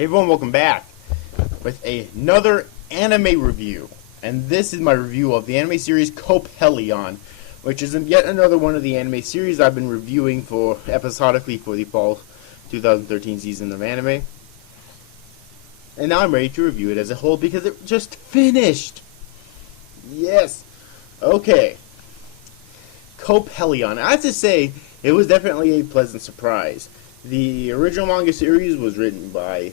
Hey everyone, welcome back with another anime review. And this is my review of the anime series Coppelion, which is yet another one of the anime series I've been reviewing for episodically for the fall 2013 season of anime. And now I'm ready to review it as a whole because it just finished. Yes. Okay. Coppelion. I have to say, it was definitely a pleasant surprise. The original manga series was written by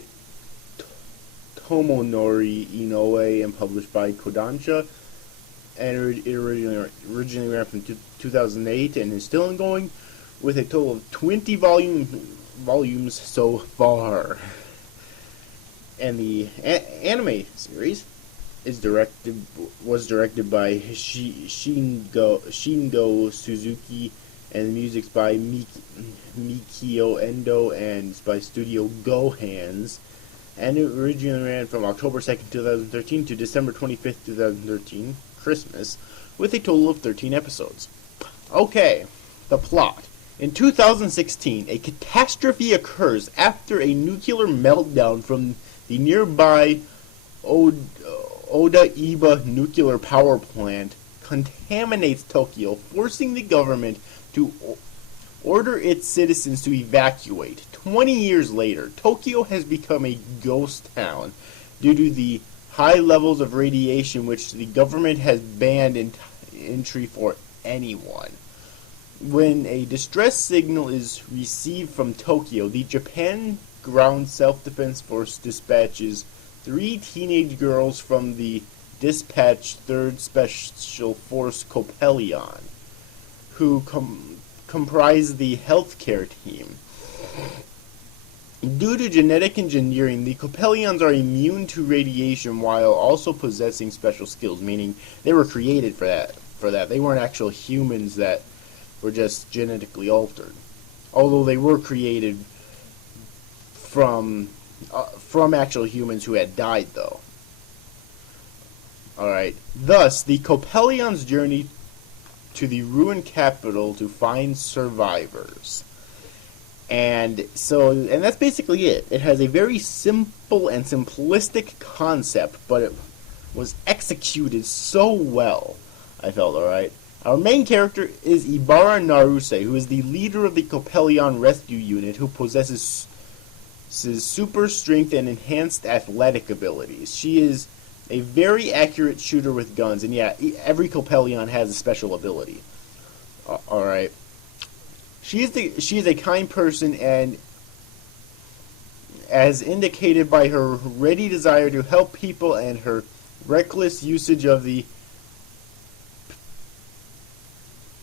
Tomonori Inoue and published by Kodansha, and it originally ran from 2008 and is still ongoing with a total of 20 volumes so far. And the anime series was directed by Shingo Suzuki, and the music's by Mikio Endo, and it's by Studio Gohands. And it originally ran from October 2nd, 2013 to December 25th, 2013, Christmas, with a total of 13 episodes. Okay, the plot. In 2016, a catastrophe occurs after a nuclear meltdown from the nearby Odaiba nuclear power plant contaminates Tokyo, forcing the government to order its citizens to evacuate. 20 years later, Tokyo has become a ghost town due to the high levels of radiation which the government has banned entry for anyone. When a distress signal is received from Tokyo, the Japan Ground Self-Defense Force dispatches 3 teenage girls from the dispatched 3rd Special Force Coppelion, who comprise the healthcare team. Due to genetic engineering, the Coppelions are immune to radiation while also possessing special skills, meaning they were created for that. They weren't actual humans that were just genetically altered. Although they were created from actual humans who had died, though. Alright. Thus, the Coppelion's journey to the ruined capital to find survivors. And that's basically it. It has a very simple and simplistic concept, but it was executed so well, I felt, alright. Our main character is Ibara Naruse, who is the leader of the Coppelion Rescue Unit, who possesses super strength and enhanced athletic abilities. She is a very accurate shooter with guns, and yeah, every Coppelion has a special ability. Alright. She is a kind person, and as indicated by her ready desire to help people and her reckless usage of the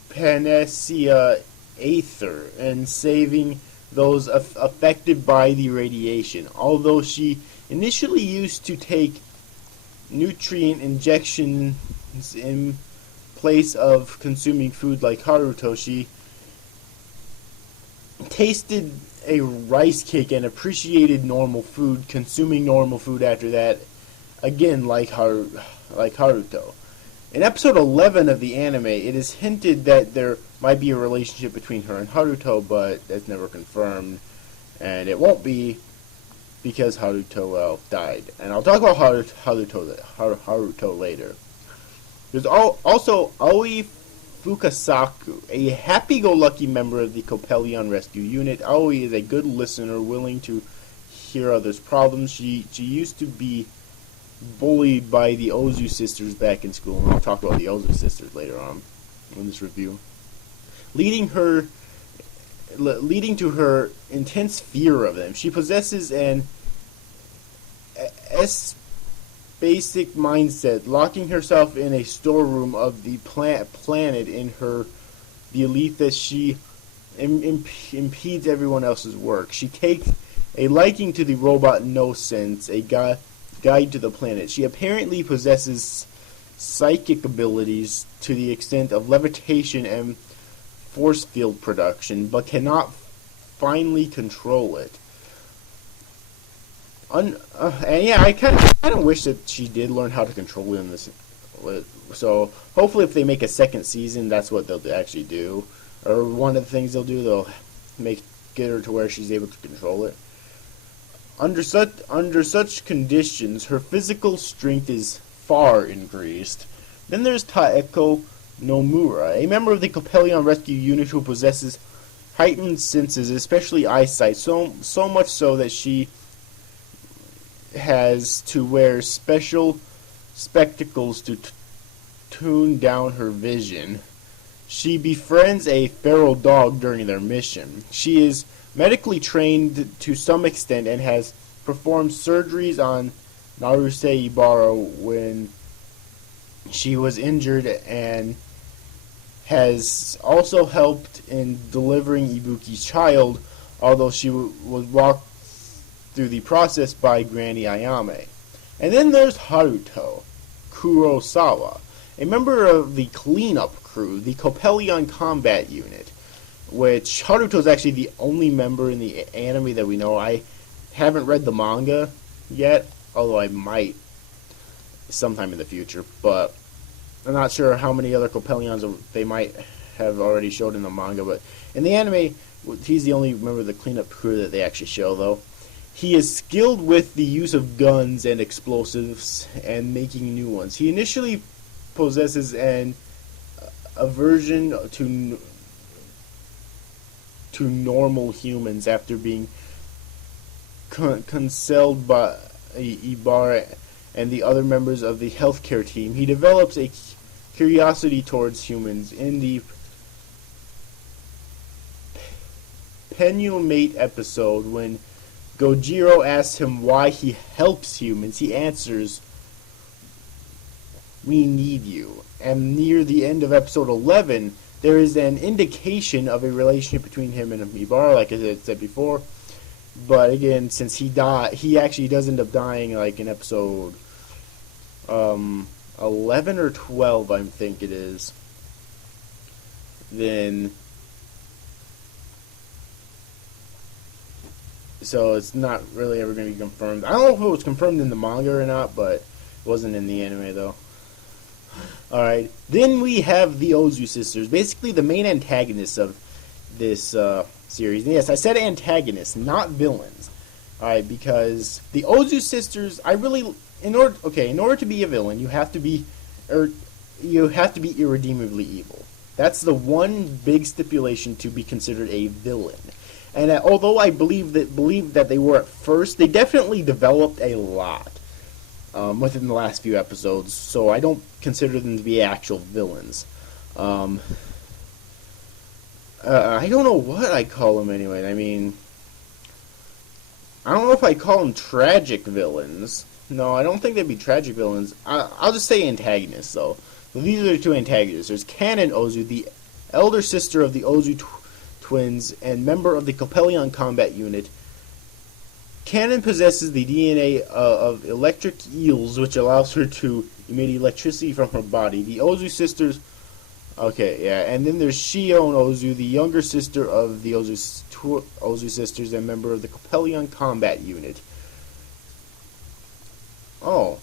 panacea aether and saving those affected by the radiation. Although she initially used to take nutrient injections in place of consuming food like Haruto, she tasted a rice cake and appreciated normal food, consuming normal food after that, again like Haruto. In episode 11 of the anime, it is hinted that there might be a relationship between her and Haruto, but that's never confirmed, and it won't be because Haruto died. And I'll talk about Haruto later. There's also Aoi Fukasaku, a happy-go-lucky member of the Coppelion Rescue Unit. Aoi is a good listener, willing to hear others' problems. She used to be bullied by the Ozu sisters back in school, and I'll talk about the Ozu sisters later on in this review. Leading to her intense fear of them. She possesses an basic mindset, locking herself in a storeroom of the planet in her belief that she impedes everyone else's work. She takes a liking to the robot No Sense, a guide to the planet. She apparently possesses psychic abilities to the extent of levitation and force field production, but cannot finally control it. And yeah, I kind of wish that she did learn how to control it in this. So hopefully, if they make a second season, that's what they'll actually do. Or one of the things they'll do, they'll get her to where she's able to control it. Under such conditions, her physical strength is far increased. Then there's Taeko Nomura, a member of the Coppelion rescue unit who possesses heightened senses, especially eyesight, so much so that she has to wear special spectacles to tune down her vision. She befriends a feral dog during their mission. She is medically trained to some extent and has performed surgeries on Naruse Ibara when she was injured, and has also helped in delivering Ibuki's child, although she was walked through the process by Granny Ayame. And then there's Haruto Kurosawa, a member of the cleanup crew, the Coppelion combat unit, which Haruto is actually the only member in the anime that we know. I haven't read the manga yet, although I might sometime in the future, but I'm not sure how many other Coppelions they might have already showed in the manga. But in the anime, he's the only member of the cleanup crew that they actually show, though. He is skilled with the use of guns and explosives and making new ones. He initially possesses an aversion to normal humans after being concealed by Ibara and the other members of the healthcare team. He develops a curiosity towards humans. In the Penultimate episode, when Gojiro asks him why he helps humans, he answers, "We need you." And near the end of episode 11, there is an indication of a relationship between him and Ibara, like I said before. But again, since he actually does end up dying, like in episode 11 or 12, I think it is. Then, so it's not really ever going to be confirmed. I don't know if it was confirmed in the manga or not, but it wasn't in the anime though. Alright, then we have the Ozu sisters, basically the main antagonists of this series. And yes, I said antagonists, not villains. Alright, because the Ozu sisters, in order to be a villain, you have to be irredeemably evil. That's the one big stipulation to be considered a villain. And although I believe that they were at first, they definitely developed a lot within the last few episodes, so I don't consider them to be actual villains. I don't know what I call them anyway. I mean, I don't know if I call them tragic villains. No, I don't think they'd be tragic villains. I'll just say antagonists, though. So these are the two antagonists. There's Kanon Ozu, the elder sister of the Ozu twins and member of the Coppelion combat unit. Kanon possesses the DNA of electric eels, which allows her to emit electricity from her body. The Ozu sisters... Okay, yeah, and then there's Shion Ozu, the younger sister of the Ozu sisters and member of the Coppelion combat unit. Oh,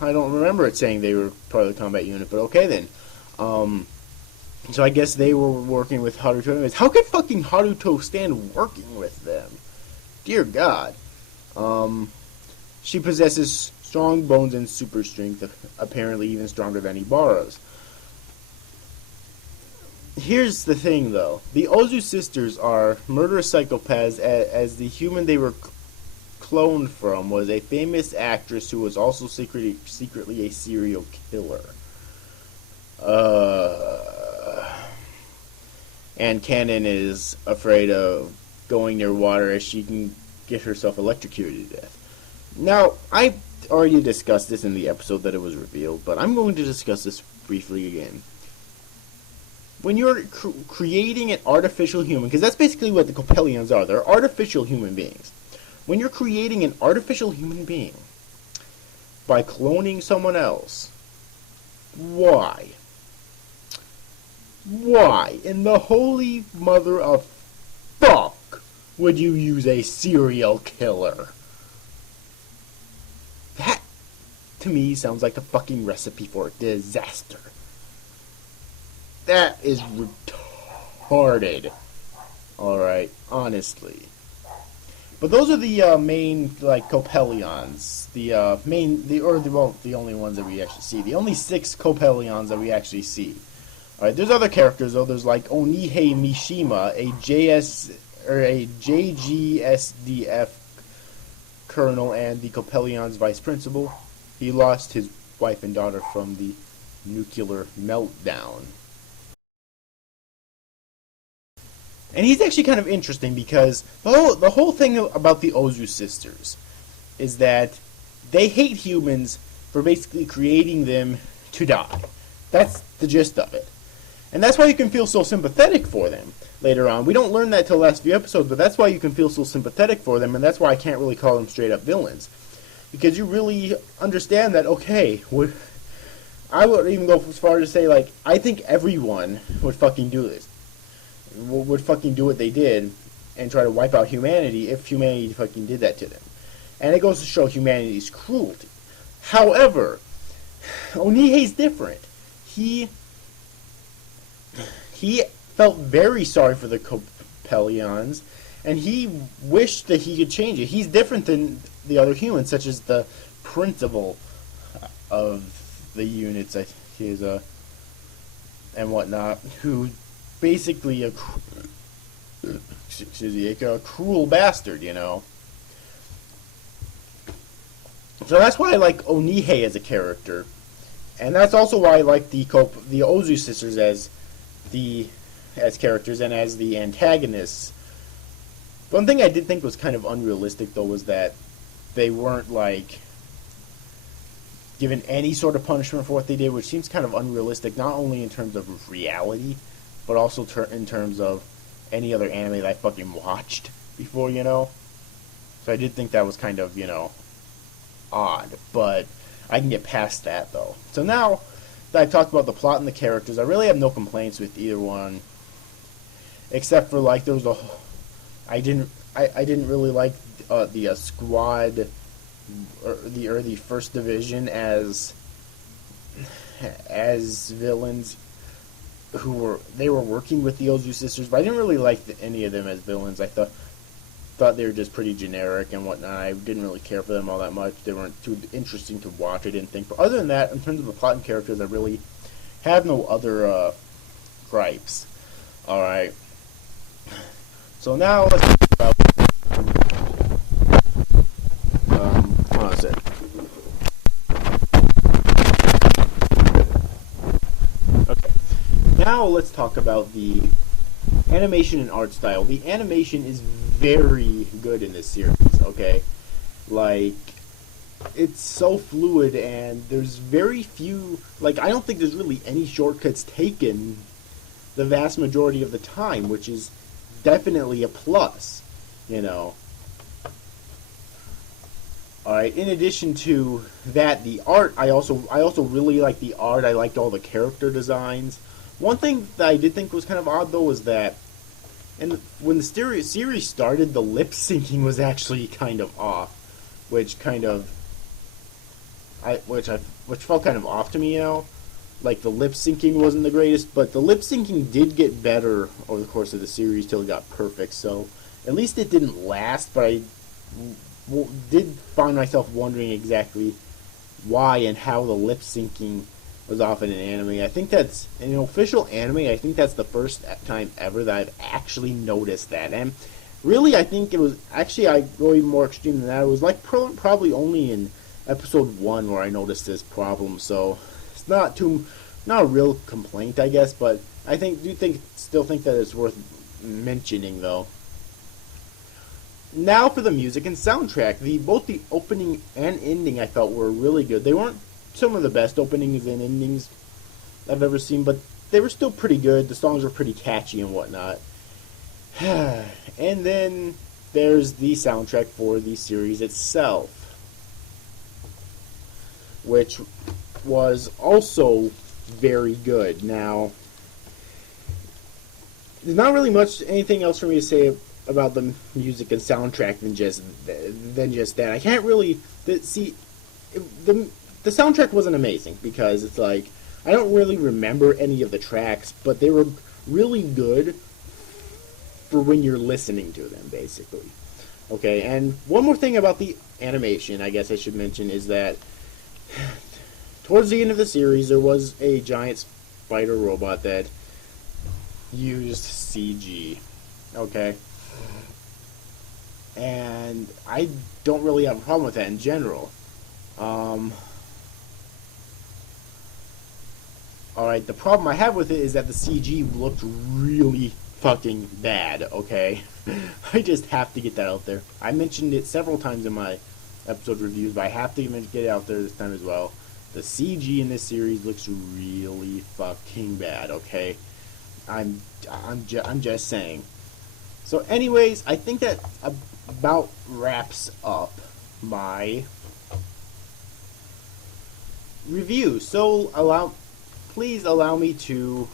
I don't remember it saying they were part of the combat unit, but okay then. So I guess they were working with Haruto anyways. How could fucking Haruto stand working with them? Dear God. She possesses strong bones and super strength, apparently even stronger than Ibara's. Here's the thing, though. The Ozu sisters are murderous psychopaths, as the human they were cloned from was a famous actress who was also secretly a serial killer. And Kanon is afraid of going near water as she can get herself electrocuted to death. Now, I already discussed this in the episode that it was revealed, but I'm going to discuss this briefly again. When you're creating an artificial human, because that's basically what the Coppelions are, they're artificial human beings. When you're creating an artificial human being by cloning someone else, why? Why in the holy mother of fuck would you use a serial killer? That, to me, sounds like a fucking recipe for disaster. That is retarded. Alright, honestly. But those are the main like Coppelions, the only ones that we actually see. The only 6 Coppelions that we actually see. All right, there's other characters though. There's like Onihei Mishima, a JGSDF colonel and the Coppelion's vice principal. He lost his wife and daughter from the nuclear meltdown. And he's actually kind of interesting because the whole thing about the Ozu sisters is that they hate humans for basically creating them to die. That's the gist of it. And that's why you can feel so sympathetic for them later on. We don't learn that till the last few episodes, but that's why you can feel so sympathetic for them, and that's why I can't really call them straight up villains. Because you really understand that, okay, I would even go as far as to say, like, I think everyone would fucking do this. Would fucking do what they did and try to wipe out humanity if humanity fucking did that to them. And it goes to show humanity's cruelty. However, Onihei's different. He felt very sorry for the Coppelions, and he wished that he could change it. He's different than the other humans, such as the principal of the units, and whatnot, who basically a cruel bastard, you know. So that's why I like Onihei as a character, and that's also why I like the Ozu sisters as characters and as the antagonists. One thing I did think was kind of unrealistic though was that they weren't like given any sort of punishment for what they did, which seems kind of unrealistic, not only in terms of reality, but also in terms of any other anime that I fucking watched before, you know. So I did think that was kind of, you know, odd, but I can get past that though. So now that I've talked about the plot and the characters, I really have no complaints with either one, except for like there was I didn't really like the squad or the first division as villains who were working with the Ozu sisters, but I didn't really like any of them as villains. I thought they were just pretty generic and whatnot. I didn't really care for them all that much. They weren't too interesting to watch, I didn't think. But other than that, in terms of the plot and characters, I really have no other gripes. Alright. So now let's talk about hold on a sec. Okay. Now let's talk about the animation and art style. The animation is very good in this series, okay? Like, it's so fluid and there's very few, like, I don't think there's really any shortcuts taken the vast majority of the time, which is definitely a plus, you know. Alright, in addition to that, the art, I also really like the art. I liked all the character designs. One thing that I did think was kind of odd, though, was that when the series started, the lip syncing was actually kind of off, which felt kind of off to me, you know. Like, the lip syncing wasn't the greatest, but the lip syncing did get better over the course of the series till it got perfect. So at least it didn't last, but I did find myself wondering exactly why and how the lip syncing was off in an anime. I think that's, in an official anime, I think that's the first time ever that I've actually noticed that. And really, I think it was, actually, I go even more extreme than that. It was like probably only in episode 1 where I noticed this problem, so it's not a real complaint, I guess, but I still think that it's worth mentioning, though. Now for the music and soundtrack. Both the opening and ending I felt were really good. They weren't some of the best openings and endings I've ever seen, but they were still pretty good. The songs were pretty catchy and whatnot. And then there's the soundtrack for the series itself, which was also very good. Now, there's not really much anything else for me to say about the music and soundtrack than just that. I can't really see the soundtrack wasn't amazing because it's like I don't really remember any of the tracks, but they were really good for when you're listening to them, basically. Okay, and one more thing about the animation, I guess I should mention, is that towards the end of the series, there was a giant spider robot that used CG. Okay, and I don't really have a problem with that in general. Um, Alright, the problem I have with it is that the CG looked really fucking bad, okay? I just have to get that out there. I mentioned it several times in my episode reviews, but I have to get it out there this time as well. The CG in this series looks really fucking bad, okay? I'm just saying. So anyways, I think that about wraps up my review. So please allow me to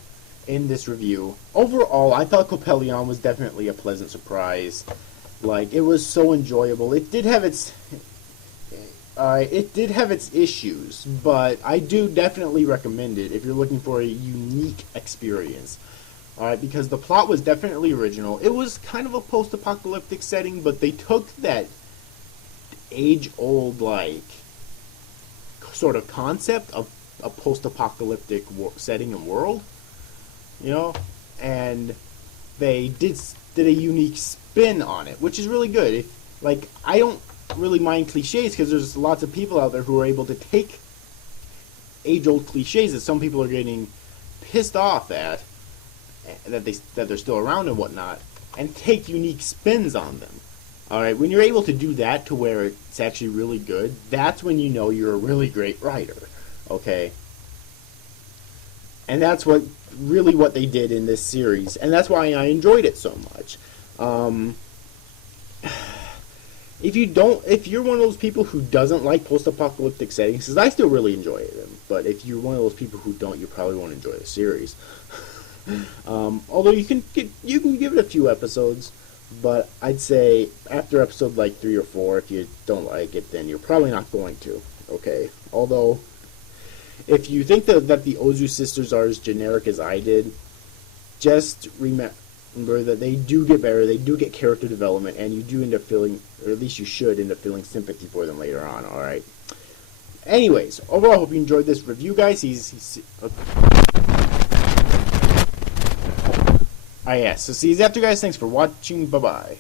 end this review. Overall, I thought Coppelion was definitely a pleasant surprise. Like, it was so enjoyable. It did have its issues, but I do definitely recommend it if you're looking for a unique experience. Alright, because the plot was definitely original. It was kind of a post-apocalyptic setting, but they took that age-old, like, sort of concept of a post-apocalyptic setting and world, you know, and they did a unique spin on it, which is really good. Like, I don't really mind cliches because there's lots of people out there who are able to take age-old cliches that some people are getting pissed off at, that they're still around and whatnot, and take unique spins on them. Alright, when you're able to do that to where it's actually really good, that's when you know you're a really great writer. Okay? And that's what they did in this series, and that's why I enjoyed it so much. If you're one of those people who doesn't like post-apocalyptic settings, because I still really enjoy them, but if you're one of those people who don't, you probably won't enjoy the series. Although you can give it a few episodes, but I'd say after episode like 3 or 4, if you don't like it, then you're probably not going to. Okay, although if you think that the Ozu sisters are as generic as I did, just remember that they do get better, they do get character development, and you do end up feeling, or at least you should end up feeling sympathy for them later on, alright? Anyways, overall, I hope you enjoyed this review, guys. Yes, so see you after, guys. Thanks for watching. Bye-bye.